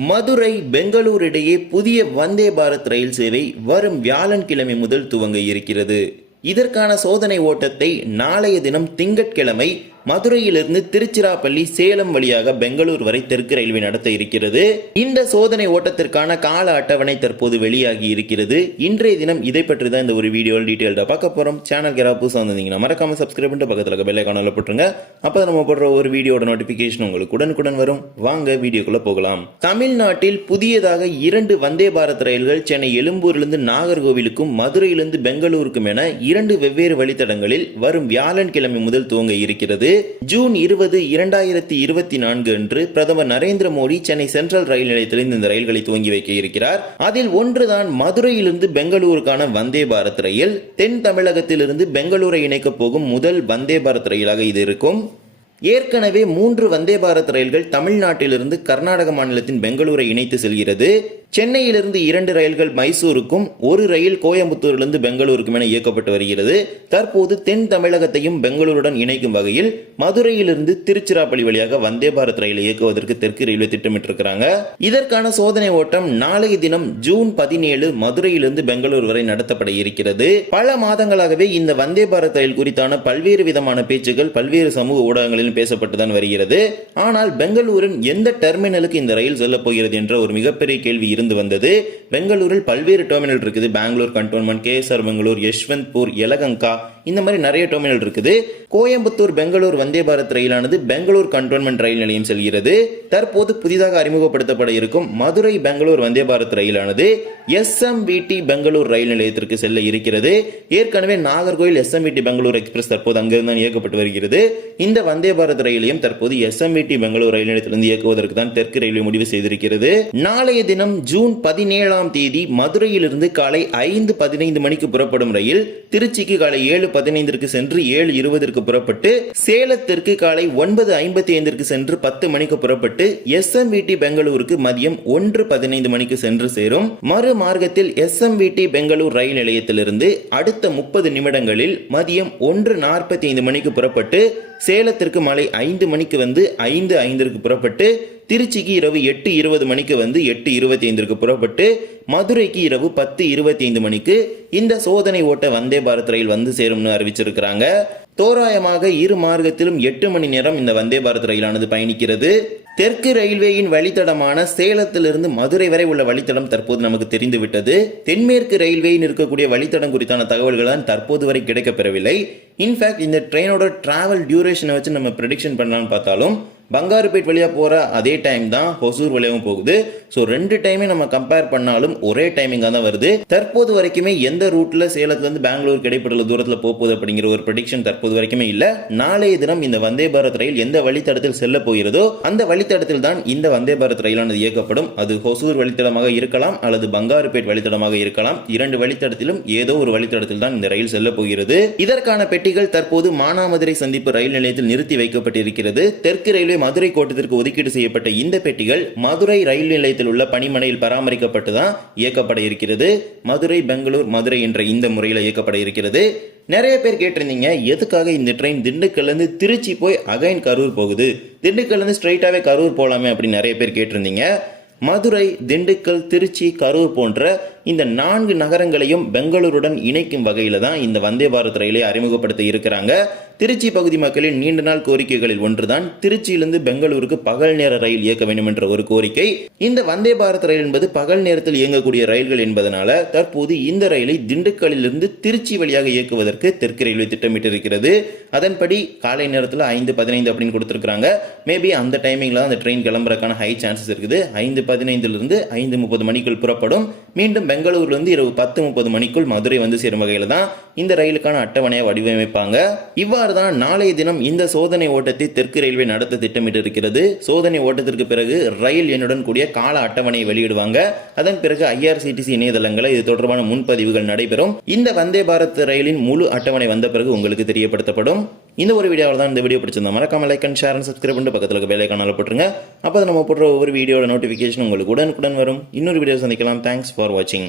மதுரை பெங்களூர் இடையே புதிய வந்தே பாரத் ரயில் சேவை வரும் வியாழன்கிழமை முதல் துவங்க இருக்கிறது. இதற்கான சோதனை ஓட்டத்தை நாளைய தினம் திங்கட்கிழமை மதுரையிலிருந்து திருச்சிராப்பள்ளி சேலம் வழியாக பெங்களூர் வரை தெற்கு ரயில்வே நடத்த இருக்கிறது. இந்த சோதனை ஓட்டத்திற்கான கால அட்டவணை தற்போது வெளியாகி இருக்கிறது. இன்றைய தினம் இதை பற்றி தான் இந்த ஒரு வீடியோ டீட்டெயில்டாக பார்க்க போறோம். சேனல் யாராவது புதுசாக வந்திருந்தீங்கன்னா மறக்காம சப்ஸ்கிரைப் பண்ணிட்டு பக்கத்தில் இருக்க பெல்லை காணல போட்டுருங்க. அப்போ நம்ம போடுற ஒரு வீடியோட நோட்டிபிகேஷன் உங்களுக்கு உடனுக்குடன் வரும். வாங்க வீடியோக்குள்ள போகலாம். தமிழ்நாட்டில் புதியதாக இரண்டு வந்தே பாரத் ரயில்கள் சென்னை எழும்பூரிலிருந்து நாகர்கோவிலுக்கும் மதுரையிலிருந்து பெங்களூருக்கும் என இரண்டு வெவ்வேறு வழித்தடங்களில் வரும் வியாழன்கிழமை முதல் துவங்க இருக்கிறது. ஜூன் இருபது இரண்டாயிரத்தி இருபத்தி நான்கு அன்று பிரதமர் நரேந்திர மோடி சென்னை சென்ட்ரல் ரயில் நிலையத்திலிருந்து இந்த ரயில்களை துவங்கி வைக்க இருக்கிறார். அதில் ஒன்றுதான் மதுரையிலிருந்து பெங்களூருக்கான வந்தே பாரத் ரயில் தென் தமிழகத்திலிருந்து பெங்களூரை இணைக்கப் போகும் முதல் வந்தே பாரத் ரயிலாக இது இருக்கும். ஏற்கனவே மூன்று வந்தே பாரத் ரயில்கள் தமிழ்நாட்டிலிருந்து கர்நாடக மாநிலத்தின் பெங்களூரை இணைத்து செல்கிறது. சென்னையிலிருந்து இரண்டு ரயில்கள் மைசூருக்கும் ஒரு ரயில் கோயம்புத்தூரிலிருந்து பெங்களூருக்கும் என இயக்கப்பட்டு வருகிறது. தற்போது தென் தமிழகத்தையும் பெங்களூருடன் இணைக்கும் வகையில் மதுரையிலிருந்து திருச்சிராப்பள்ளி வழியாக வந்தே பாரத் ரயில் இயக்குவதற்கு தெற்கு ரயில்வே திட்டமிட்டிருக்கிறாங்க. இதற்கான சோதனை ஓட்டம் நாளைய தினம் ஜூன் பதினேழு மதுரையிலிருந்து பெங்களூர் வரை நடத்தப்பட இருக்கிறது. பல மாதங்களாகவே இந்த வந்தே பாரத் ரயில் குறித்தான பல்வேறு விதமான பேச்சுகள் பல்வேறு சமூக ஊடகங்களில் பேசப்பட்டுதான் வருகிறது. ஆனால் பெங்களூரின் எந்த டெர்மினலுக்கு இந்த ரயில் செல்லப் போகிறது என்ற ஒரு மிகப்பெரிய கேள்வி இருந்து வந்தது. பெங்களூரில் பல்வேறு டெர்மினல் இருக்குது. பெங்களூர் கண்டோன்மெண்ட் கேஎஸ்ஆர் பெங்களூர் யஷ்வந்த்பூர் எலகங்கா இந்த மாதிரி நிறைய டெர்மினல் இருக்குது. கோயம்புத்தூர் பெங்களூர் வந்தே பாரத் ரயிலானது பெங்களூர் கண்டோன்மெண்ட் ரயில் நிலையம் செல்கிறது. தற்போது புதிதாக அறிமுகப்படுத்தப்பட இருக்கும் மதுரை பெங்களூர் வந்தே பாரத் ரயிலானது எஸ்எம்விடி பெங்களூர் ரயில் நிலையத்திற்கு செல்ல இருக்கிறது. ஏற்கனவே நாகர்கோயில் எஸ்எம்விடி பெங்களூர் எக்ஸ்பிரஸ் தற்போது அங்கிருந்தான் இயக்கப்பட்டு வருகிறது. இந்த வந்தே பாரத் ரயிலையும் தற்போது எஸ்எம்விடி பெங்களூர் ரயில் நிலையத்திலிருந்து இயக்குவதற்கு தான் தெற்கு ரயில்வே முடிவு செய்திருக்கிறது. நாளைய தினம் ஜூன் பதினேழாம் தேதி மதுரையிலிருந்து காலை ஐந்து பதினைந்து மணிக்கு புறப்படும் ரயில் திருச்சிக்கு காலை ஏழு பதினைந்திற்கு சென்று ஏழு இருபதற்கு புறப்பட்டு சேலத்திற்கு காலை ஒன்பது ஐம்பத்தி ஐந்திற்கு சென்று பத்து மணிக்கு புறப்பட்டு எஸ்எம்விடி பெங்களூருக்கு மதியம் ஒன்று பதினைந்து மணிக்கு சென்று சேரும். மறு மார்க்கத்தில் எஸ்எம்விடி பெங்களூர் ரயில் நிலையத்திலிருந்து அடுத்த முப்பது நிமிடங்களில் மதியம் ஒன்று நாற்பத்தி ஐந்து மணிக்கு புறப்பட்டு சேலத்திற்கு மாலை ஐந்து மணிக்கு வந்து ஐந்து ஐந்திற்கு புறப்பட்டு திருச்சிக்கு இரவு எட்டு இருபது மணிக்கு வந்து எட்டு இருபத்தி ஐந்திற்கு புறப்பட்டு மதுரைக்கு இரவு பத்து இருபத்தி ஐந்து மணிக்கு இந்த சோதனை ஓட்ட வந்தே பாரத் ரயில் வந்து சேரும்னு அறிவிச்சிருக்கிறாங்க. தோராயமாக இரு மார்க்கத்திலும் எட்டு மணி நேரம் இந்த வந்தே பாரத் ரயிலானது பயணிக்கிறது. தெற்கு ரயில்வேயின் வழித்தடமான சேலத்திலிருந்து மதுரை வரை உள்ள வழித்தடம் தற்போது நமக்கு தெரிந்துவிட்டது. தென்மேற்கு ரயில்வேயின் இருக்கக்கூடிய வழித்தடம் குறித்தான தகவல்கள் தான் தற்போது வரை கிடைக்கப்பெறவில்லை. இன்ஃபேக்ட் இந்த ட்ரெயினோட டிராவல் டியூரேஷனை வச்சு நம்ம ப்ரெடிக்ஷன் பண்ணலாம்னு பார்த்தாலும் பங்காருப்பேட் வழியாக போகிற அதே டைம் தான் ஹொசூர் வழியாகவும் போகுது. ஸோ ரெண்டு டைமே நம்ம கம்பேர் பண்ணாலும் ஒரே டைமிங்காக தான் வருது. தற்போது வரைக்குமே எந்த ரூட்டில் சேலத்துலேருந்து பெங்களூர் கிடைப்பட்டுள்ள தூரத்தில் போகுது அப்படிங்கிற ஒரு ப்ரடிக்ஷன் தற்போது வரைக்குமே இல்லை. நாளைய தினம் இந்த வந்தே பாரத் ரயில் எந்த வழித்தடத்தில் செல்ல போகிறதோ அந்த வழித்தடத்தில் தான் இந்த வந்தே பாரத் ரயிலானது இயக்கப்படும். அது ஹொசூர் வழித்தடமாக இருக்கலாம் அல்லது பங்காருப்பேட் வழித்தடமாக இருக்கலாம். இரண்டு வழித்தடத்திலும் ஏதோ ஒரு வழித்தடத்தில் தான் இந்த ரயில் செல்ல போகிறது. இதற்கான பெட்டிகள் தற்போது மானாமதுரை சந்திப்பு ரயில் நிலையத்தில் நிறுத்தி வைக்கப்பட்டிருக்கிறது. தெற்கு ரயில்வே மதுரை கோட்டத்திற்கு ஒதுக்கீடு செய்யப்பட்ட இந்த பெட்டிகள் மதுரை ரயில் நிலையத்தில் உள்ள பணிமனையில் பராமரிக்கப்பட்டு தான் இயக்கப்பட இருக்கிறது. மதுரை பெங்களூர் மதுரை என்ற இந்த முறையில் இயக்கப்பட இருக்கிறது. நிறைய பேர் கேட்டிருந்தீங்க எதுக்காக இந்த ட்ரெயின் திண்டுக்கல்லேருந்து திருச்சி போய் அகைன் கரூர் போகுது? திண்டுக்கல்லேருந்து ஸ்ட்ரைட்டாகவே கரூர் போகலாமே அப்படின்னு நிறைய பேர் கேட்டிருந்தீங்க. மதுரை திண்டுக்கல் திருச்சி கரூர் போன்ற இந்த நான்கு நகரங்களையும் பெங்களூருடன் இணைக்கும் வகையில் தான் இந்த வந்தே பாரத் ரயிலை அறிமுகப்படுத்த இருக்கிறாங்க. திருச்சி பகுதி மக்களின் நீண்ட நாள் கோரிக்கைகளில் ஒன்றுதான் திருச்சியிலிருந்து பெங்களூருக்கு பகல் நேர ரயில் இயக்க வேண்டும் என்ற ஒரு கோரிக்கை. இந்த வந்தே பாரத் ரயில் என்பது பகல் நேரத்தில் இயங்கக்கூடிய ரயில்கள் என்பதனால தற்போது இந்த ரயிலை திண்டுக்கல்லிலிருந்து திருச்சி வழியாக இயக்குவதற்கு தெற்கு ரயில்வே திட்டமிட்டிருக்கிறது. அதன்படி காலை நேரத்தில் ஐந்து பதினைந்து அப்படின்னு கொடுத்துருக்காங்க மேபி அந்த டைமிங்கில் அந்த ட்ரெயின் கிளம்புறதுக்கான ஹை சான்சஸ் இருக்குது. ஐந்து பதினைந்திலிருந்து ஐந்து முப்பது மணிக்குள் புறப்படும். மீண்டும் பெங்களூர்லேருந்து இரவு பத்து முப்பது மணிக்குள் மதுரை வந்து சேரும் வகையில் தான் இந்த ரயிலுக்கான அட்டவணையை வடிவமைப்பாங்க. இவ்வாறு தான் நாளைய தினம் இந்த சோதனை ஓட்டத்தை தெற்கு ரயில்வே நடத்த திட்டமிட்டு இருக்கிறது சோதனை ஓட்டத்திற்கு பிறகு ரயில் எண்ணுடன் கூடிய கால அட்டவணையை வெளியிடுவாங்க. அதன் பிறகு ஐஆர்சிடிசி இணையதளங்களில் இது தொடர்பான முன்பதிவுகள் நடைபெறும். இந்த வந்தே பாரத் ரயிலின் முழு அட்டவணை வந்த பிறகு உங்களுக்கு தெரியப்படுத்தப்படும். இந்த ஒரு வீடியோவில் தான் இந்த வீடியோ பிடிச்சிருந்தா மறக்காம like and share and subscribe பண்ணிட்டு பக்கத்தில் இருக்க வேலை காணல போட்டுருங்க. அப்போ நம்ம போடுற ஒவ்வொரு வீடியோட நோட்டிஃபிகேஷன் உங்களுக்கு உடனுக்குடன் வரும். இன்னொரு வீடியோ சந்திக்கலாம். தேங்க்ஸ் ஃபார் வாட்சிங்